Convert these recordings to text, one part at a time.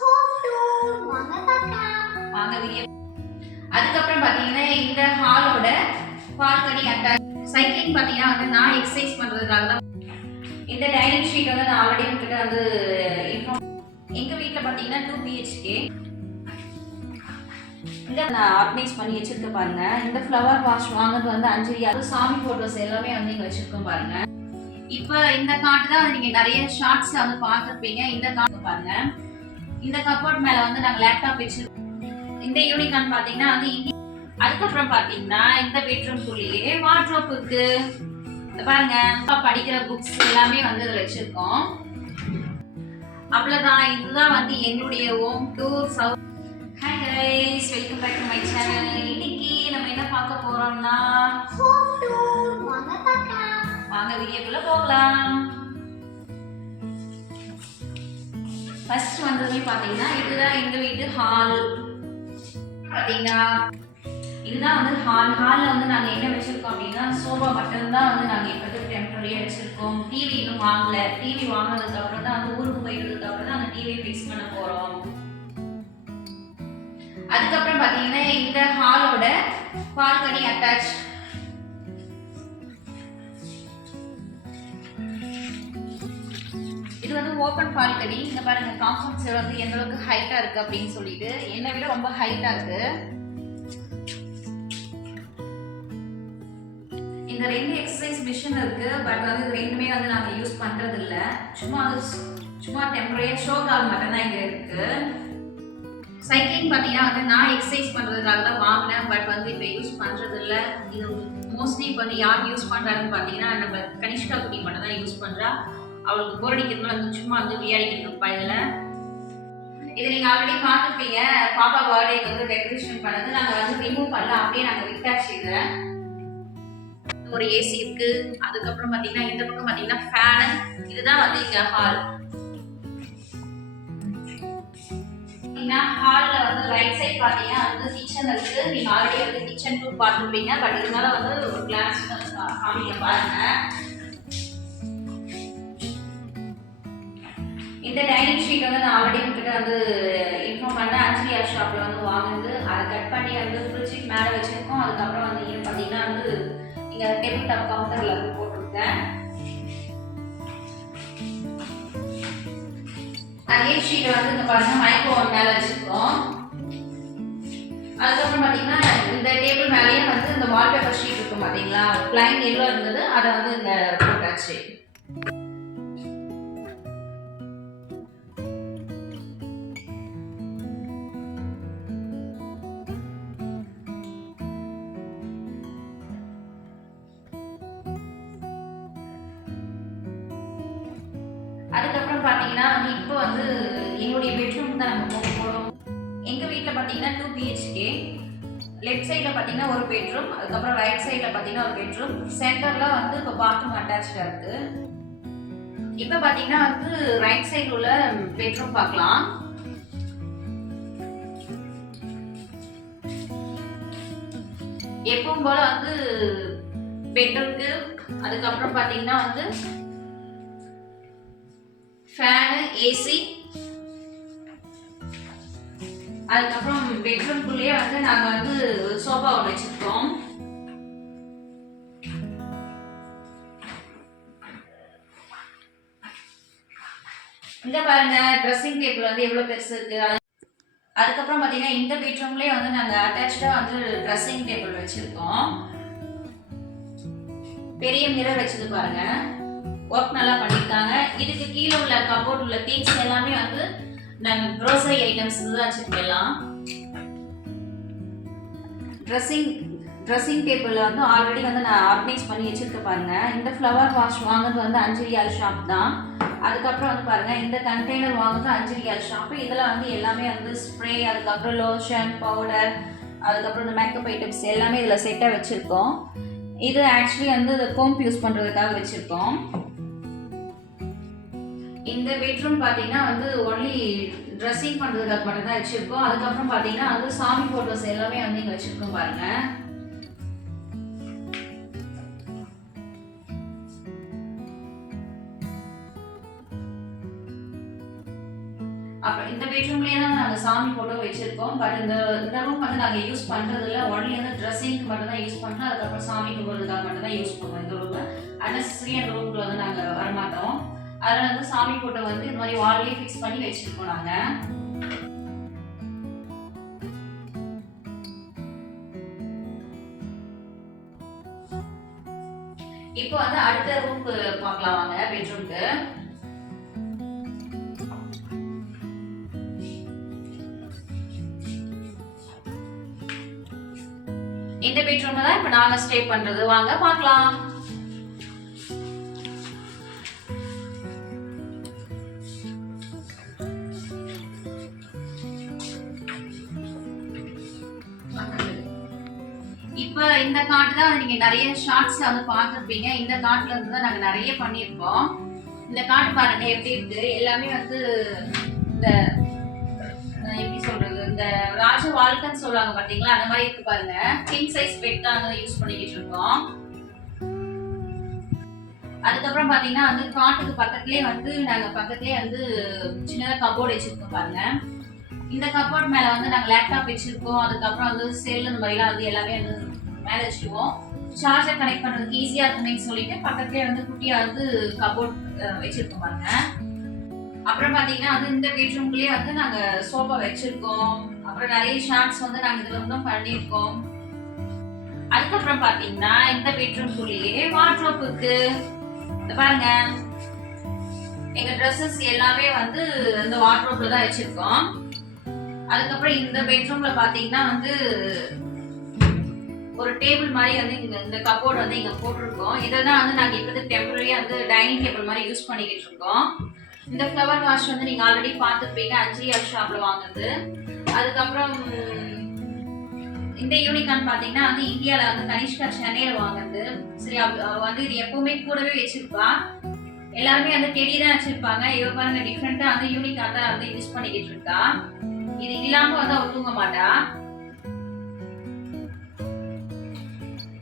போறோம்னா வாங்க வீடியோ. அதுக்கப்புறம் பாத்தீங்கன்னா இந்த ஹாலோட பால்கனி அட்டாச். சைக்கிளிங் பாத்தீங்கன்னா வந்து நான் எக்ஸசைஸ் பண்றதுக்காக தான் இந்த டைனிங் ஷீட் வந்து நான் ஆல்ரெடி உங்ககிட்ட வந்து இன்ஃபார்ம். எங்க வீட்டில் பாத்தீங்கன்னா 2 BHK. இந்த நான் ஆர்கனைஸ் பண்ணி வச்சிருக்க பாருங்க. இந்த ஃப்ளவர் வாஷ் வாங்குறது வந்து 5 ரியால். சாமி போட்டோஸ் எல்லாமே வந்து இங்க வச்சிருக்கோம் பாருங்க. இப்போ இந்த காட்டு தான் நீங்க நிறைய ஷார்ட்ஸ்ல வந்து பார்த்துருப்பீங்க. இந்த காட்டு பாருங்க. இந்த கப்போர்ட் மேல வந்து நாங்க லேப்டாப் வச்சிருக்கோம். இந்த யூனிகான் பாத்தீங்கன்னா வந்து அதுக்கப்புறம் பாத்தீங்கன்னா இந்த பெட்ரூம் குள்ளேயே வார்ட்ரோப் இருக்கு. பாருங்க படிக்கிற புக்ஸ் எல்லாமே வந்து இதுல வச்சிருக்கோம். அவ்வளவுதான். இதுதான் வந்து எங்களுடைய home tour. Hi guys, welcome back to my channel. இன்னைக்கு நம்ம என்ன பார்க்க போறோம்னா ஹோம் டூர். வாங்க வீடியோக்குள்ள போகலாம். ஃபர்ஸ்ட் வந்ததுமே பாத்தீங்கன்னா இதுதான் எங்க வீட்டு ஹால். பாத்தீங்கன்னா இதுதான் வந்து ஹால்ல வந்து நாங்க என்ன வச்சிருக்கோம் அப்படின்னா சோஃபா மட்டும் தான் வந்து நாங்க இப்போதைக்கு டெம்பரரியா வச்சிருக்கோம். டிவி இன்னும் வாங்கல. டிவி வாங்கினதுக்கு அப்புறம் தான் வந்து ஊருக்கு போயிட்டதுக்கு அப்புறம் தான் அந்த டிவியை ஃபிக்ஸ் பண்ண போறோம். அதுக்கப்புறம் பாத்தீங்கன்னா இந்த ஹாலோட பால்கனி அட்டாச். இது வந்து ஓபன் பால்கனி. இங்க பாருங்க காம்பவுண்ட் செவர் வந்து எந்த அளவுக்கு ஹைட்டா இருக்கு அப்படின்னு சொல்லிட்டு என்னை விட ரொம்ப ஹைட்டா இருக்கு. இந்த 2 எக்ஸசைஸ் மிஷின் இருக்கு. பட் வந்து இது ரெண்டுமே வந்து நாங்க யூஸ் பண்றது இல்ல. சும்மா டெம்பரரியா ஷோக்காக மட்டும் தான் இங்க இருக்கு. சைக்கிளிங் பாத்தீங்கன்னா வந்து நான் எக்ஸசைஸ் பண்றதுக்காக தான் வாங்கினேன். பட் வந்து இப்போ யூஸ் பண்றது இல்ல. இது மோஸ்ட்லி இப்போ வந்து யார் யூஸ் பண்றாங்கன்னு பாத்தீங்கன்னா நம்ம கனிஷ்கா குட்டி மட்டும் தான் யூஸ் பண்றா. அவளுக்கு போர் அடிக்கிறதுனால வந்து சும்மா வந்து விளையாடிக்கிட்டு இருப்பா. இதை நீங்க ஆல்ரெடி பார்த்துருப்பீங்க. பாப்பா பர்த்டேக்கு வந்து டெக்கரேஷன் பண்ணது நாங்க வந்து ரிமூவ் பண்ணலாம், அப்படியே நாங்க விட்டாச்சு. இதை ஒரு ஏசி இருக்கு. அதுக்கப்புறம் பாத்தீங்கன்னா இந்த பக்கம் பாத்தீங்கன்னா ஃபேன். இதுதான் வந்து இங்க ஹால். ஹால்ல வந்து ரைட் சைடு பாத்தீங்கன்னா வந்து கிச்சன் இருக்கு. நீங்க ஆல்ரெடி வந்து கிச்சன் டூர் பார்த்துருப்பீங்க. பட் இதனால வந்து ஒரு கிளாஸ் காமிக்க பாருங்க. இந்த டைனிங் ஷீட் வந்து நான் ஆல்ரெடி உங்ககிட்ட வந்து இன்ஃபார்ம் பண்ணேன். 5 ரியால் ஷாப்ல வந்து வாங்குது. அதை கட் பண்ணி வந்து ஃப்ரிட்ஜுக்கு மேலே வச்சிருக்கோம். அதுக்கப்புறம் வந்து இது பாத்தீங்கன்னா வந்து இங்க டேபிள் டாப் கவுண்டர்ல வந்து போட்டிருக்கேன். அதே ஷீட் வந்து இந்த பாருங்க மைக்ரோ ஓவன் மேல வச்சிருக்கோம். அதுக்கப்புறம் பாத்தீங்கன்னா இந்த டேபிள் மேலேயே வந்து இந்த வால்பேப்பர் ஷீட் இருக்கும் பாத்தீங்களா, பிளைன் எல்லோ இருந்தது, அதை வந்து இந்த போட்டாச்சு. அதுக்கப்புறம் பாத்தீங்கன்னா வந்து இப்போ வந்து எங்களுடைய பெட்ரூம் தான் நம்ம போக போறோம். எங்க வீட்டில் பாத்தீங்கன்னா 2 BHK. லெஃப்ட் சைடில் பாத்தீங்கன்னா ஒரு பெட்ரூம், அதுக்கப்புறம் ரைட் சைடில் பாத்தீங்கன்னா ஒரு பெட்ரூம், சென்டர்ல வந்து இப்போ பாத்ரூம் அட்டாச்சா இருக்கு. இப்போ பாத்தீங்கன்னா வந்து ரைட் சைடு உள்ள பெட்ரூம் பார்க்கலாம். எப்பவும் போல வந்து பெட் இருக்கு. அதுக்கப்புறம் பாத்தீங்கன்னா வந்து ஃபேன், ஏசி. அதுக்கப்புறம் பெட்ரூம் குள்ளேயே வந்து நாங்க வந்து சோஃபா ஒன்று வச்சிருக்கோம். இங்க பாருங்க ட்ரெஸ்ஸிங் டேபிள் வந்து எவ்வளவு பெருசு இருக்கு. அதுக்கப்புறம் பாத்தீங்கன்னா இந்த பெட்ரூம்லயே வந்து நாங்க அட்டாச்சா வந்து ட்ரெஸ்ஸிங் டேபிள் வச்சிருக்கோம். பெரிய மிரர் வச்சது பாருங்க. ஒர்க் நல்லா பண்ணிருக்காங்க. இதுக்கு கீழே உள்ள கபோர்ட் உள்ள திங்ஸ் எல்லாமே வந்து நாங்க க்ரோசரி ஐட்டம்ஸ் தான் வச்சிருக்கோம். ட்ரெஸ்ஸிங் டேபிள்ல வந்து ஆல்ரெடி வந்து நான் ஆர்கனைஸ் பண்ணி வச்சிருக்க பாருங்க. இந்த ஃப்ளவர் வாஷ் வாங்குறது வந்து 5 ரியால் ஷாப் தான். அதுக்கப்புறம் வந்து பாருங்க இந்த கண்டெய்னர் வாங்குறது 5 ரியால் ஷாப். இதுல வந்து எல்லாமே வந்து ஸ்ப்ரே, அதுக்கப்புறம் லோஷன், பவுடர், அதுக்கப்புறம் இந்த மேக்கப் ஐட்டம்ஸ் எல்லாமே இதுல செட்டா வச்சிருக்கோம். இது ஆக்சுவலி வந்து கோம்ப் யூஸ் பண்றதுக்காக வச்சிருக்கோம். இந்த பெட்ரூம் பாத்தீங்கன்னா வந்து ஒன்லி ட்ரெஸ்ஸிங் பண்றதுக்காக மட்டும் தான் வச்சிருக்கோம். அதுக்கப்புறம் பாத்தீங்கன்னா வந்து சாமி போட்டோஸ் எல்லாமே வந்து இங்க வச்சிருக்கோம் பாருங்க. அப்புறம் இந்த பெட்ரூம்லயே தான் நாங்க சாமி போட்டோ வச்சிருக்கோம். பட் இந்த ரூம் வந்து நாங்க யூஸ் பண்றது இல்ல. ஒன்லி வந்து ட்ரெஸ்ஸிங்க்கு மட்டும் தான் யூஸ் பண்றோம். அதுக்கப்புறம் சாமி கும்பிடுறதுக்காக மட்டும் தான் யூஸ் பண்ணுவோம் இந்த ரூம். அன்னெசரி அந்த ரூம்ல வந்து நாங்க வரமாட்டோம். அதனால வந்து சாமி போட்டோ வந்து இந்த மாதிரி வால்லயே ஃபிக்ஸ் பண்ணி வச்சிருக்கோம் நாங்க. இப்போ வந்து அடுத்த ரூம்க்கு பார்க்கலாம் வாங்க, பெட்ரூம்க்கு. இந்த பெட்ரூம்ல தான் இப்ப நாங்க ஸ்டே பண்றது. வாங்க பார்க்கலாம். இப்ப இந்த காட்டு தான் நீங்க நிறைய ஷார்ட்ஸ்ல வந்து பார்த்திருப்பீங்க. இந்த காட்டுல இருந்து தான் நாங்க நிறைய பண்ணியிருக்கோம். இந்த காட்டு பாருங்க எப்படி இருக்கு. எல்லாமே வந்து இந்த எப்படி சொல்றது, இந்த ராஜ வாழ்க்கைன்னு சொல்லுவாங்க பாத்தீங்களா, அந்த மாதிரி இருக்கு பாருங்க. கிங் சைஸ் பெட் தான் யூஸ் பண்ணிக்கிட்டு இருக்கோம். அதுக்கப்புறம் பாத்தீங்கன்னா வந்து காட்டுக்கு பக்கத்துலயே வந்து நாங்க பக்கத்துலயே வந்து சின்னதா கபோர்டு வச்சிருக்கோம் பாருங்க. இந்த கபோர்ட் மேல வந்து நாங்க லேப்டாப் வச்சிருக்கோம். அதுக்கப்புறம் வந்து செல் இந்த மாதிரிலாம் வந்து எல்லாமே வந்து மேல வச்சிருவோம். சார்ஜர் கனெக்ட் பண்றதுக்கு ஈஸியா இருக்குன்னு சொல்லிட்டு பக்கத்துலயே வந்து குட்டியா வந்து கபோர்ட் வச்சிருக்கோம் பாருங்க. அப்புறம் பாத்தீங்கன்னா வந்து இந்த பெட்ரூம்லயே வந்து நாங்க சோஃபா வச்சிருக்கோம். அப்புறம் நிறைய ஷார்ட்ஸ் வந்து நாங்க இதுல இருந்தும் பண்ணிருக்கோம். அதுக்கப்புறம் பாத்தீங்கன்னா இந்த பெட்ரூம்குள்ளேயே வார்ட்ரோப் இருக்கு. பாருங்க, எங்க ட்ரெஸ்ஸஸ் எல்லாமே வந்து இந்த வார்ட்ரோப்ல தான் வச்சிருக்கோம். அதுக்கப்புறம் இந்த பெட்ரூம்ல பாத்தீங்கன்னா வந்து ஒரு டேபிள் மாதிரி வந்து இந்த கபோர்டு வந்து இங்க போட்டிருக்கோம். இதெல்லாம் வந்து நாங்க இப்ப டெம்பரரியா வந்து டைனிங் டேபிள் மாதிரி யூஸ் பண்ணிக்கிட்டு இருக்கோம். இந்த ஃப்ளவர் வாஷ் வந்து நீங்க ஆல்ரெடி பார்த்துருப்பீங்க, அஞ்சியார் ஷாப்ல வாங்குது. அதுக்கப்புறம் இந்த யூனிகார்ன் பாத்தீங்கன்னா வந்து இந்தியால வந்து கனிஷ்கா சென்னையில வாங்குது. சரி, வந்து இது எப்பவுமே கூடவே வச்சிருப்பா. எல்லாருமே வந்து டெடி தான் வச்சிருப்பாங்க. இவ பாருங்க டிஃப்ரெண்டா வந்து யூனிகார்ன் தான் வந்து யூஸ் பண்ணிக்கிட்டு இருக்கா. இது இல்லாம வந்து அவ தூங்க மாட்டா.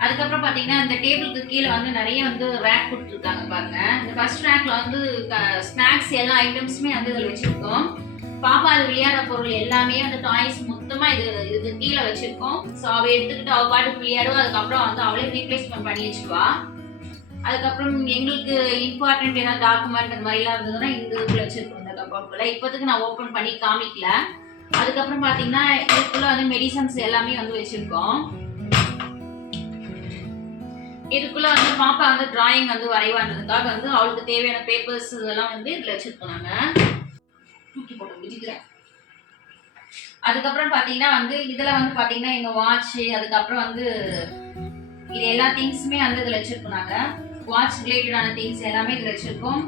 அதுக்கப்புறம் பாத்தீங்கன்னா இந்த டேபிளுக்கு கீழே வந்து நிறைய வந்து ரேக் கொடுத்துருக்காங்க பாருங்க. இந்த ஃபர்ஸ்ட் ரேக்ல வந்து ஸ்நாக்ஸ் எல்லா ஐட்டம்ஸுமே வந்து இதில் வச்சிருக்கோம். பாப்பா அது விளையாடுற பொருள் எல்லாமே வந்து டாய்ஸ் மொத்தமா இது கீழே வச்சிருக்கோம். ஸோ அவ எடுத்துக்கிட்டு அவ பாட்டுக்கு விளையாடுவா. அதுக்கப்புறம் வந்து அவளே ரீப்ளேஸ்மெண்ட் பண்ணி வச்சுக்குவா. அதுக்கப்புறம் எங்களுக்கு இம்பார்ட்டன்ட் ஏதாவது டாக்குமெண்ட் அந்த மாதிரிலாம் இருந்ததுன்னா இந்த இதுக்குள்ள வச்சிருக்கோம். இந்த கப்போர்ட்குள்ள இப்போதுக்கு நான் ஓப்பன் பண்ணி காமிக்கல. அதுக்கப்புறம் பாத்தீங்கன்னா இதுக்குள்ள வந்து மெடிசன்ஸ் எல்லாமே வந்து வச்சிருக்கோம். இதுக்குள்ள வந்து பாப்பா வந்து டிராயிங் வந்து வரைவான்றதுக்காக வந்து அவளுக்கு தேவையான பேப்பர்ஸ் இதெல்லாம் வந்து இதுல வச்சிருக்கோம். தூக்கி போட்டு விதிக்கிறேன். அதுக்கப்புறம் பாத்தீங்கன்னா வந்து இதுல வந்து பாத்தீங்கன்னா எங்க வாட்ச், அதுக்கப்புறம் வந்து இது எல்லா திங்ஸுமே வந்து இதுல வச்சிருக்கோம். வாட்ச் ரிலேட்டடான திங்ஸ் எல்லாமே இதுல வச்சிருக்கோம்.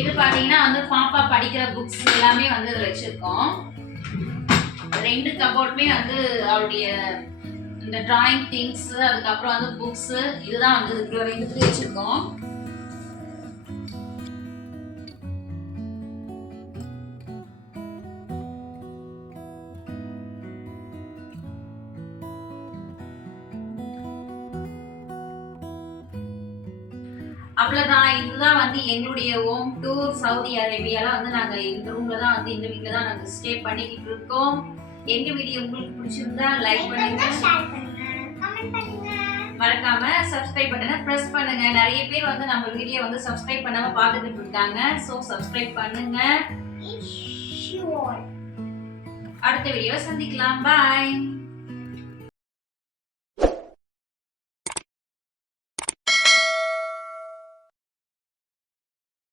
இது பாத்தீங்கன்னா வந்து பாப்பா படிக்கிற புக்ஸ் எல்லாமே வந்து இதுல வச்சிருக்கோம். ரெண்டு கபோர்டுமே வந்து அவளுடைய இந்த டிராயிங் திங்ஸ், அதுக்கப்புறம் வந்து புக்ஸ், இதுதான் வந்து இதுக்குள்ள ரெண்டுத்துலயும் வச்சிருக்கோம். அவ்வளவுதான். இதுதான் வந்து எங்களுடைய ஹோம் டூர் சவுதி அரேபியால வந்து நாங்க இந்த ரூம்ல தான் வந்து இந்த வீட்ல தான் நாங்க ஸ்டே பண்ணிக்கிட்டு இருக்கோம். எங்க வீடியோ உங்களுக்கு பிடிச்சிருந்தா லைக் பண்ணுங்க, ஷேர் பண்ணுங்க, கமெண்ட் பண்ணுங்க, மறக்காம சப்ஸ்கிரைப் பட்டனை பிரஸ் பண்ணுங்க. நிறைய பேர் வந்து நம்ம வீடியோ வந்து சப்ஸ்கிரைப் பண்ணாம பார்த்துட்டு இருக்காங்க. சோ சப்ஸ்கிரைப் பண்ணுங்க. அடுத்த வீடியோவை சந்திக்கலாம். பாய்.